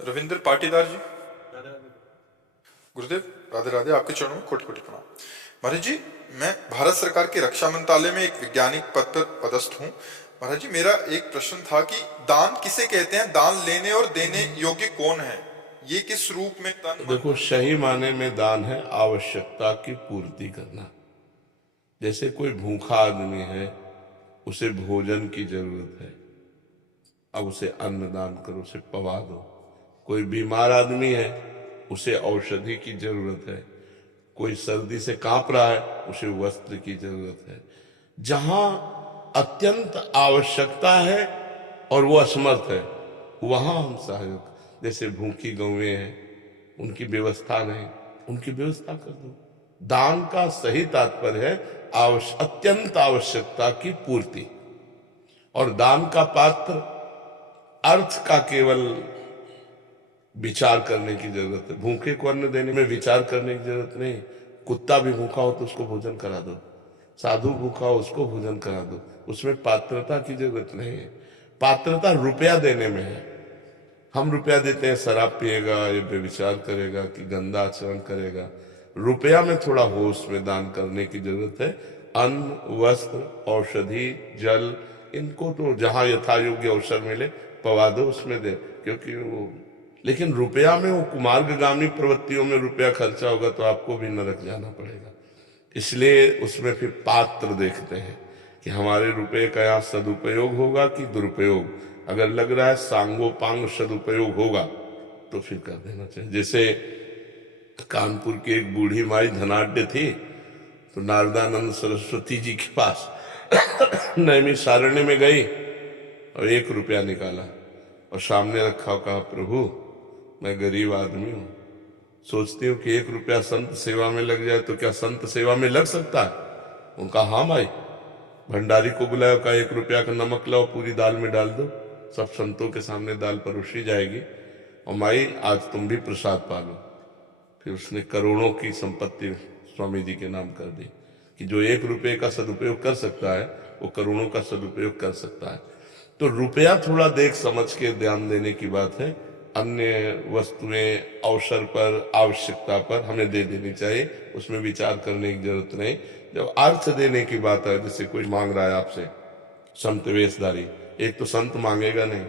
रविंद्र पाटीदार जी, गुरुदेव राधे राधे। आपके चरणों में कोटि कोटि प्रणाम। महाराज जी, मैं भारत सरकार के रक्षा मंत्रालय में एक वैज्ञानिक पद पर पदस्थ हूँ। महाराज जी, मेरा एक प्रश्न था कि दान किसे कहते हैं? दान लेने और देने योग्य कौन है? ये किस रूप में तन मन देखो, सही माने में दान है आवश्यकता की पूर्ति करना। जैसे कोई भूखा आदमी है, उसे भोजन की जरूरत है, अब उसे अन्न दान करो, उसे पवा दो। कोई बीमार आदमी है, उसे औषधि की जरूरत है। कोई सर्दी से कांप रहा है, उसे वस्त्र की जरूरत है। जहां अत्यंत आवश्यकता है और वो असमर्थ है, वहां हम सहयोग। जैसे भूखी गौएं हैं, उनकी व्यवस्था नहीं, उनकी व्यवस्था कर दो। दान का सही तात्पर्य है अत्यंत आवश्यकता की पूर्ति। और दान का पात्र अर्थ का केवल विचार करने की जरूरत है। भूखे को अन्न देने में विचार करने की जरूरत नहीं। कुत्ता भी भूखा हो तो उसको भोजन करा दो, साधु भूखा हो उसको भोजन करा दो। उसमें पात्रता की जरूरत नहीं है। पात्रता रुपया देने में है। हम रुपया देते हैं, शराब पिएगा, ये बेविचार करेगा, कि गंदा आचरण करेगा। रुपया में थोड़ा होश में दान करने की जरूरत है। अन्न, वस्त्र, औषधि, जल, इनको तो जहां यथा योग्य अवसर मिले पवा दो, उसमें दे। क्योंकि वो, लेकिन रुपया में, वो कुमार्गामी प्रवृत्तियों में रुपया खर्चा होगा तो आपको भी नरक जाना पड़ेगा। इसलिए उसमें फिर पात्र देखते हैं कि हमारे रुपए का यहाँ सदुपयोग होगा कि दुरुपयोग। अगर लग रहा है सांगोपांग सदुपयोग होगा तो फिर कर देना चाहिए। जैसे कानपुर की एक बूढ़ी माई धनाढ्य थी, तो नारदानंद सरस्वती जी के पास नैमिषारण्य में गई और 1 रुपया निकाला और सामने रखा, कहा प्रभु मैं गरीब आदमी हूं, सोचती हूँ कि 1 रुपया संत सेवा में लग जाए तो क्या संत सेवा में लग सकता है? उनका हाँ माई। भंडारी को बुलाया, का 1 रुपया का नमक लाओ, पूरी दाल में डाल दो, सब संतों के सामने दाल परोसी जाएगी, और माई आज तुम भी प्रसाद पालो। फिर उसने करोड़ों की संपत्ति स्वामी जी के नाम कर दी कि जो 1 रुपये का सदुपयोग कर सकता है वो करोड़ों का सदुपयोग कर सकता है। तो रुपया थोड़ा देख समझ के ध्यान देने की बात है। अन्य वस्तुएं अवसर पर, आवश्यकता पर हमें दे देनी चाहिए, उसमें विचार करने की जरूरत नहीं। जब अर्थ देने की बात है, जैसे कोई मांग रहा है आपसे, संत वेशधारी, एक तो संत मांगेगा नहीं।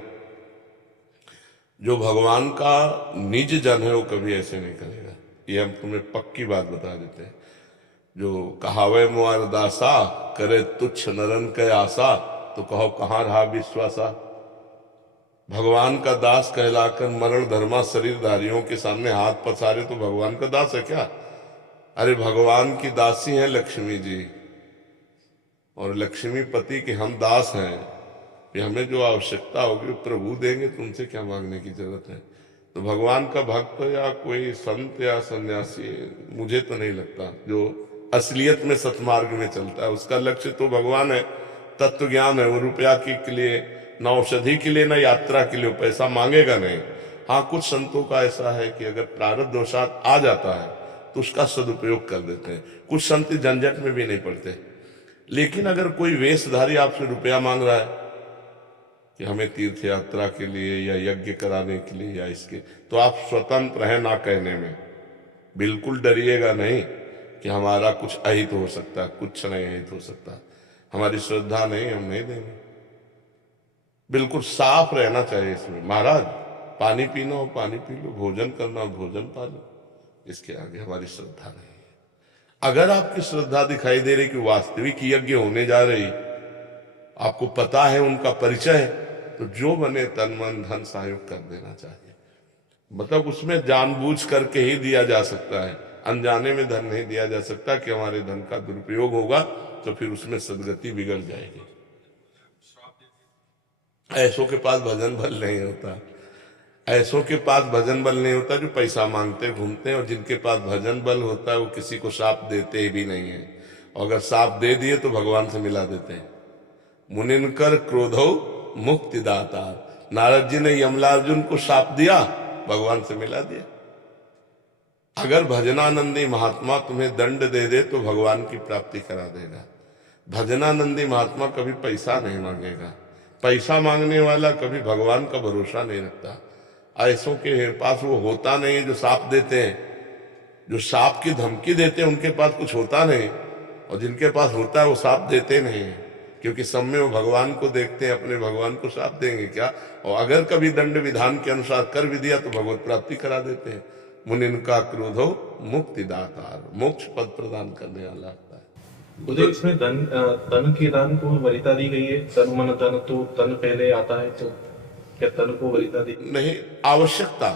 जो भगवान का निज जन है वो कभी ऐसे नहीं करेगा, ये हम तुम्हें पक्की बात बता देते हैं। जो कहावे मुआर दासा, करे तुच्छ नरन के आशा, तो कहो कहाँ रहा विश्वासा। भगवान का दास कहलाकर मरण धर्मा शरीरधारियों के सामने हाथ पसारे तो भगवान का दास है क्या? अरे भगवान की दासी है लक्ष्मी जी, और लक्ष्मी पति के हम दास हैं। कि हमें जो आवश्यकता होगी प्रभु देंगे, तुमसे क्या मांगने की जरूरत है। तो भगवान का भक्त या कोई संत या सन्यासी, मुझे तो नहीं लगता जो असलियत में सतमार्ग में चलता है, उसका लक्ष्य तो भगवान है, तत्व ज्ञान है। वो रुपया के लिए, न औषधि के लिए, न यात्रा के लिए पैसा मांगेगा नहीं। हाँ, कुछ संतों का ऐसा है कि अगर प्रारब्ध दोषात आ जाता है तो उसका सदुपयोग कर देते हैं। कुछ संत झंझट में भी नहीं पड़ते। लेकिन अगर कोई वेशधारी आपसे रुपया मांग रहा है कि हमें तीर्थ यात्रा के लिए या यज्ञ कराने के लिए या इसके, तो आप स्वतंत्र हैं ना कहने में। बिल्कुल डरिएगा नहीं कि हमारा कुछ अहित हो सकता है, कुछ नहीं अहित हो सकता, हमारी श्रद्धा नहीं, हम नहीं देंगे। बिल्कुल साफ रहना चाहिए इसमें। महाराज पानी पीना हो पानी पी लो, भोजन करना हो भोजन पा लो, इसके आगे हमारी श्रद्धा नहीं है। अगर आपकी श्रद्धा दिखाई दे रही कि वास्तविक यज्ञ होने जा रही, आपको पता है, उनका परिचय है, तो जो बने तन मन धन सहयोग कर देना चाहिए। मतलब उसमें जानबूझ करके ही दिया जा सकता है, अनजाने में धन नहीं दिया जा सकता कि हमारे धन का दुरुपयोग होगा तो फिर उसमें सदगति बिगड़ जाएगी। ऐसों के पास भजन बल नहीं होता, ऐसों के पास भजन बल नहीं होता जो पैसा मांगते घूमते हैं, और जिनके पास भजन बल होता है वो किसी को शाप देते भी नहीं है। और अगर शाप दे दिए तो भगवान से मिला देते हैं। मुनिनकर क्रोधो मुक्ति दाता, नारद जी ने यमलार्जुन को शाप दिया, भगवान से मिला दिया। अगर भजनानंदी महात्मा तुम्हें दंड दे दे तो भगवान की प्राप्ति करा देगा। भजनानंदी महात्मा कभी पैसा नहीं मांगेगा। पैसा मांगने वाला कभी भगवान का भरोसा नहीं रखता। ऐसों के पास वो होता नहीं है जो साप देते हैं, जो सांप की धमकी देते हैं उनके पास कुछ होता नहीं, और जिनके पास होता है वो सांप देते नहीं है, क्योंकि सब में वो भगवान को देखते हैं, अपने भगवान को सांप देंगे क्या। और अगर कभी दंड विधान के अनुसार कर भी दिया तो भगवत प्राप्ति करा देते हैं। मुनिन का क्रोधो मुक्ति दातार, मोक्ष पद प्रदान करने वाला होता है। मुझे इसमें तन के दान को वरीयता दी गई है। तन मन धन, तो तन पहले आता है, तो क्या तन को वरीयता दी? नहीं, आवश्यकता